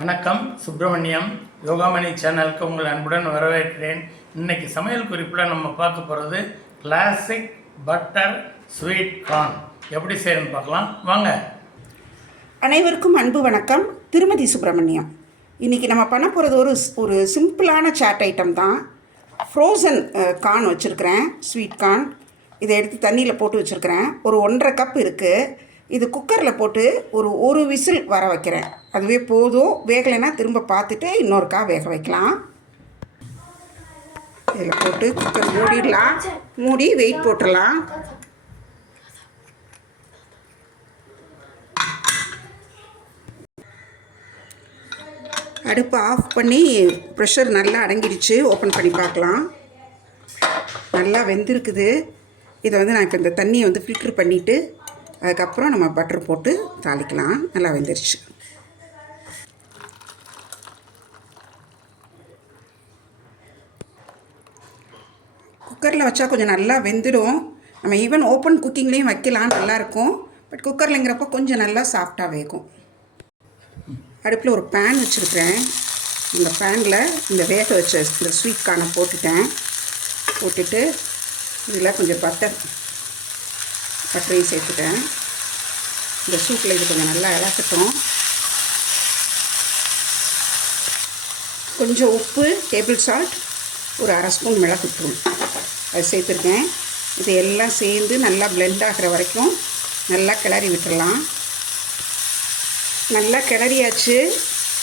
வணக்கம். சுப்பிரமணியம் யோகாமணி சேனலுக்கு உங்கள் அன்புடன் வரவேற்கிறேன். இன்றைக்கி சமையல் குறிப்பில் நம்ம பார்க்க போகிறது கிளாசிக் பட்டர் ஸ்வீட் கார்ன் எப்படி செய்யணும்னு பார்க்கலாம் வாங்க. அனைவருக்கும் அன்பு வணக்கம். திருமதி சுப்பிரமணியம். இன்றைக்கி நம்ம பண்ண போகிறது ஒரு சிம்பிளான சாட் ஐட்டம் தான். ஃப்ரோசன் கார்ன் வச்சுருக்கிறேன், ஸ்வீட் கார்ன். இதை எடுத்து தண்ணியில் போட்டு வச்சுருக்கிறேன். ஒரு 1.5 கப் இருக்குது. இது குக்கரில் போட்டு ஒரு விசில் வர வைக்கிறேன். அதுவே போதும். வேகலைன்னா திரும்ப பார்த்துட்டு இன்னொருக்கா வேக வைக்கலாம். இதில் போட்டு குக்கர் மூடிடலாம். மூடி வெயிட் போட்டுடலாம். அடுப்பை ஆஃப் பண்ணி ப்ரெஷர் நல்லா அடங்கிடுச்சு. ஓப்பன் பண்ணி பார்க்கலாம். நல்லா வெந்திருக்குது. இதை நான் இப்போ இந்த தண்ணியை ஃபில்ட்ரு பண்ணிவிட்டு அதுக்கப்புறம் நம்ம பட்டர் போட்டு தாளிக்கலாம். நல்லா வெந்துருச்சு. குக்கரில் வச்சா கொஞ்சம் நல்லா வெந்துடும். நம்ம ஈவன் ஓப்பன் குக்கிங்லேயும் வைக்கலாம், நல்லாயிருக்கும். பட் குக்கர்லங்கிறப்போ கொஞ்சம் நல்லா சாஃப்டாக வேகும். அடுப்பில் ஒரு பேன் வச்சுருக்கிறேன். இந்த பேனில் இந்த வேக வச்ச இந்த ஸ்வீட் கார்னை போட்டுட்டு இதில் கொஞ்சம் பட்டரையும் சேர்த்துட்டேன். இந்த சூப்பில் இது கொஞ்சம் நல்லா இறக்கட்டும். கொஞ்சம் உப்பு, டேபிள் சால்ட், ஒரு 1/2 ஸ்பூன் மிளகுத்தூள் அது சேர்த்துருக்கேன். இது எல்லாம் சேர்ந்து நல்லா பிளெண்ட் ஆகிற வரைக்கும் நல்லா கிளறி விட்டுடலாம். நல்லா கிளறியாச்சு.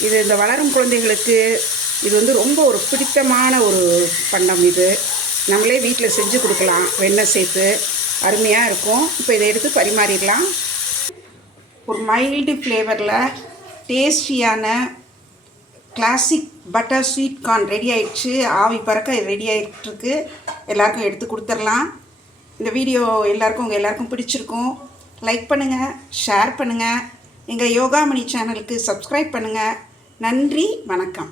இது இந்த வளரும் குழந்தைகளுக்கு இது ரொம்ப ஒரு பிடித்தமான ஒரு பண்டம். இது நம்மளே வீட்டில் செஞ்சு கொடுக்கலாம். வெண்ணெய் சேர்த்து அருமையாக இருக்கும். இப்போ இதை எடுத்து பரிமாறிடலாம். ஒரு மைல்டு ஃப்ளேவரில் டேஸ்டியான classic butter sweet corn ready ஆகிடுச்சு. ஆவி பறக்க ரெடி ஆகிட்டுருக்கு. எல்லாருக்கும் எடுத்து கொடுத்துடலாம். இந்த வீடியோ உங்கள் எல்லாருக்கும் பிடிச்சிருக்கும். லைக் பண்ணுங்கள், ஷேர் பண்ணுங்கள். எங்கள் யோகாமணி சேனலுக்கு சப்ஸ்கிரைப் பண்ணுங்கள். நன்றி, வணக்கம்.